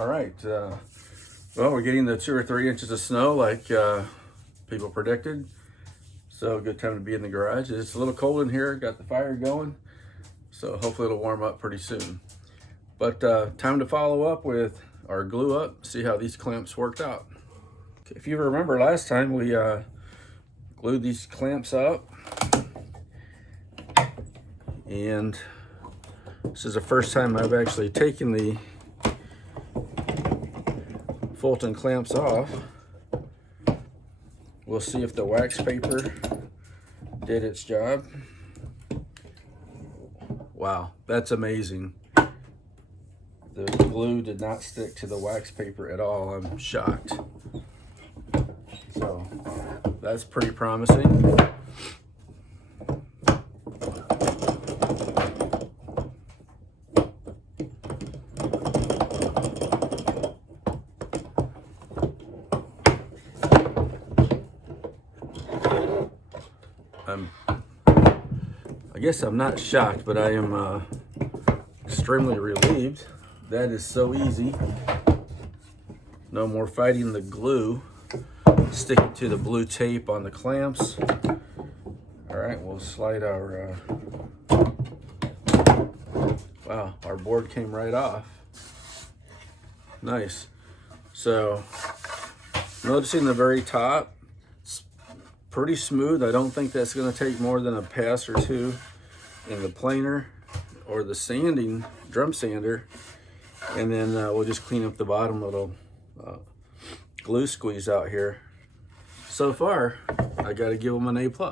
All right, well, we're getting the 2 or 3 inches of snow like people predicted. So good time to be in the garage. It's a little cold in here, got the fire going. So hopefully it'll warm up pretty soon. But time to follow up with our glue up, see how these clamps worked out. Okay, if you remember last time, we glued these clamps up. And this is the first time I've actually taken the Fulton clamps off. We'll see if the wax paper did its job. Wow, that's amazing. The glue did not stick to the wax paper at all. I'm shocked. So that's pretty promising. I guess I'm not shocked, but I am extremely relieved. That is so easy. No more fighting the glue sticking to the blue tape on the clamps. All right, we'll slide our, wow, our board came right off. Nice. So noticing the very top, it's pretty smooth. I don't think that's gonna take more than a pass or two in the planer or the sanding, drum sander. And then we'll just clean up the bottom little glue squeeze out here. So far, I gotta give them an A+. Okay,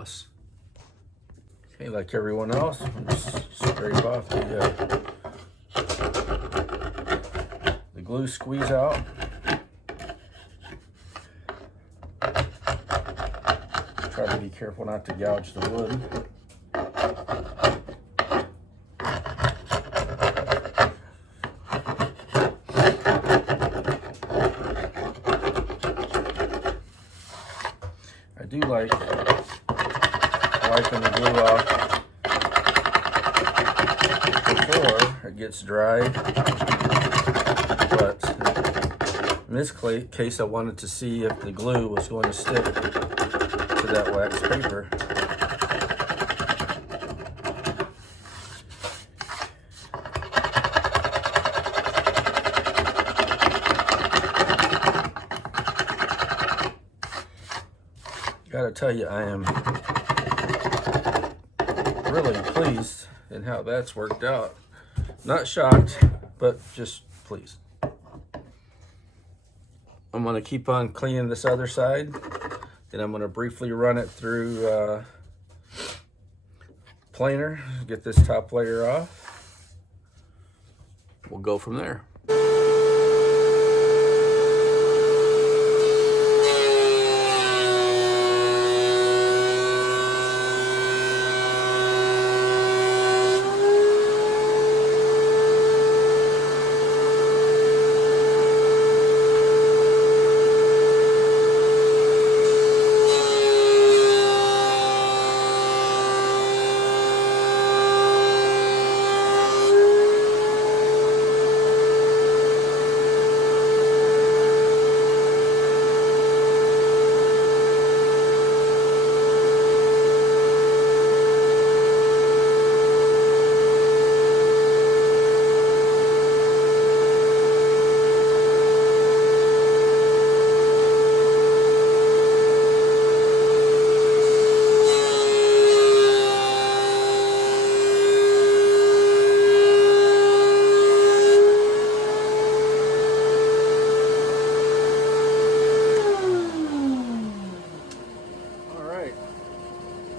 like everyone else, I'll just scrape off the glue squeeze out. Try to be careful not to gouge the wood. I do like wiping the glue off before it gets dry, but in this case I wanted to see if the glue was going to stick to that wax paper. Gotta tell you, I am really pleased in how that's worked out. Not shocked, but just pleased. I'm gonna keep on cleaning this other side, then I'm gonna briefly run it through planer, get this top layer off. We'll go from there.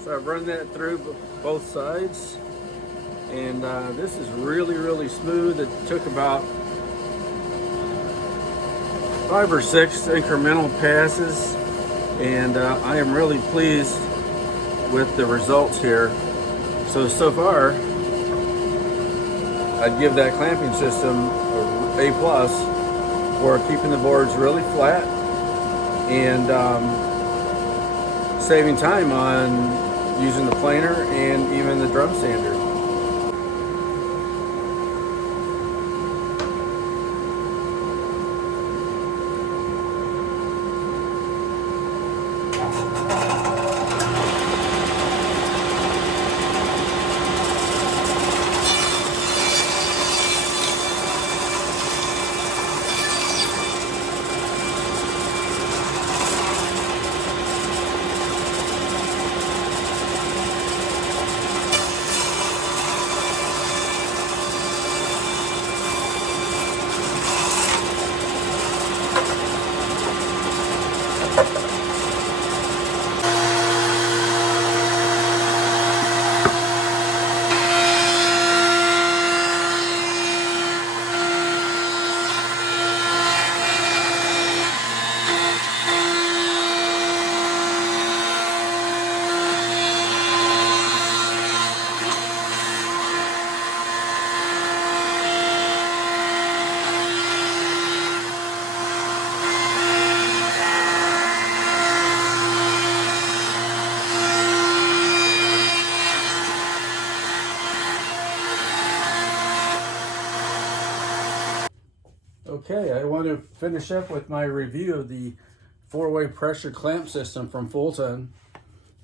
So I've run that through both sides, and this is really smooth. It took about 5 or 6 incremental passes, and I am really pleased with the results here. So far, I'd give that clamping system an A+ for keeping the boards really flat and saving time on using the planer and even the drum sander. Okay, I want to finish up with my review of the 4-way pressure clamp system from Fulton.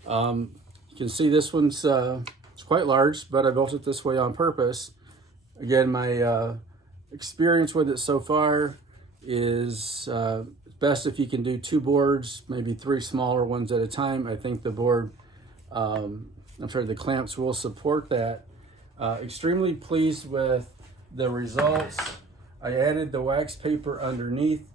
You can see this one's it's quite large, but I built it this way on purpose. Again, my experience with it so far is best if you can do 2 boards, maybe 3 smaller ones at a time. I think the board, the clamps will support that. Extremely pleased with the results. I added the wax paper underneath,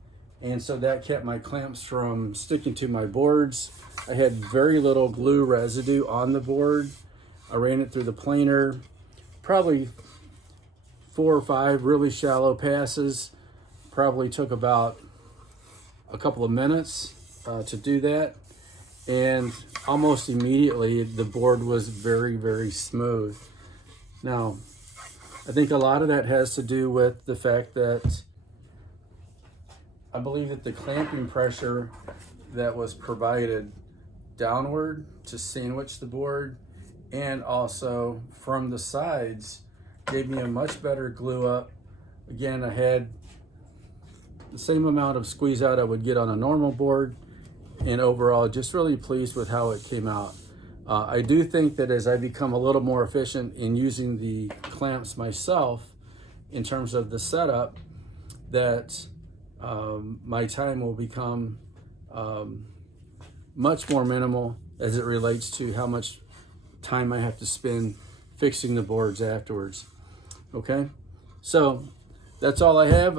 and so that kept my clamps from sticking to my boards. I had very little glue residue on the board. I ran it through the planer, probably 4 or 5 really shallow passes. Probably took about a couple of minutes to do that, and almost immediately the board was very, very smooth. Now, I think a lot of that has to do with the fact that I believe that the clamping pressure that was provided downward to sandwich the board and also from the sides gave me a much better glue up. Again, I had the same amount of squeeze out I would get on a normal board, and overall just really pleased with how it came out. I do think that as I become a little more efficient in using the clamps myself in terms of the setup, that my time will become much more minimal as it relates to how much time I have to spend fixing the boards afterwards. Okay, so that's all I have.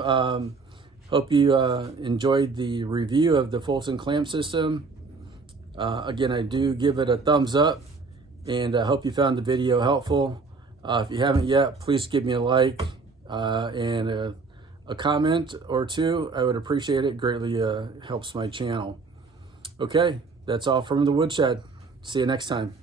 Hope you enjoyed the review of the Fulton clamp system. Again, I do give it a thumbs up, and I hope you found the video helpful. If you haven't yet, please give me a like and a comment or 2. I would appreciate it. Greatly helps my channel. Okay, that's all from the woodshed. See you next time.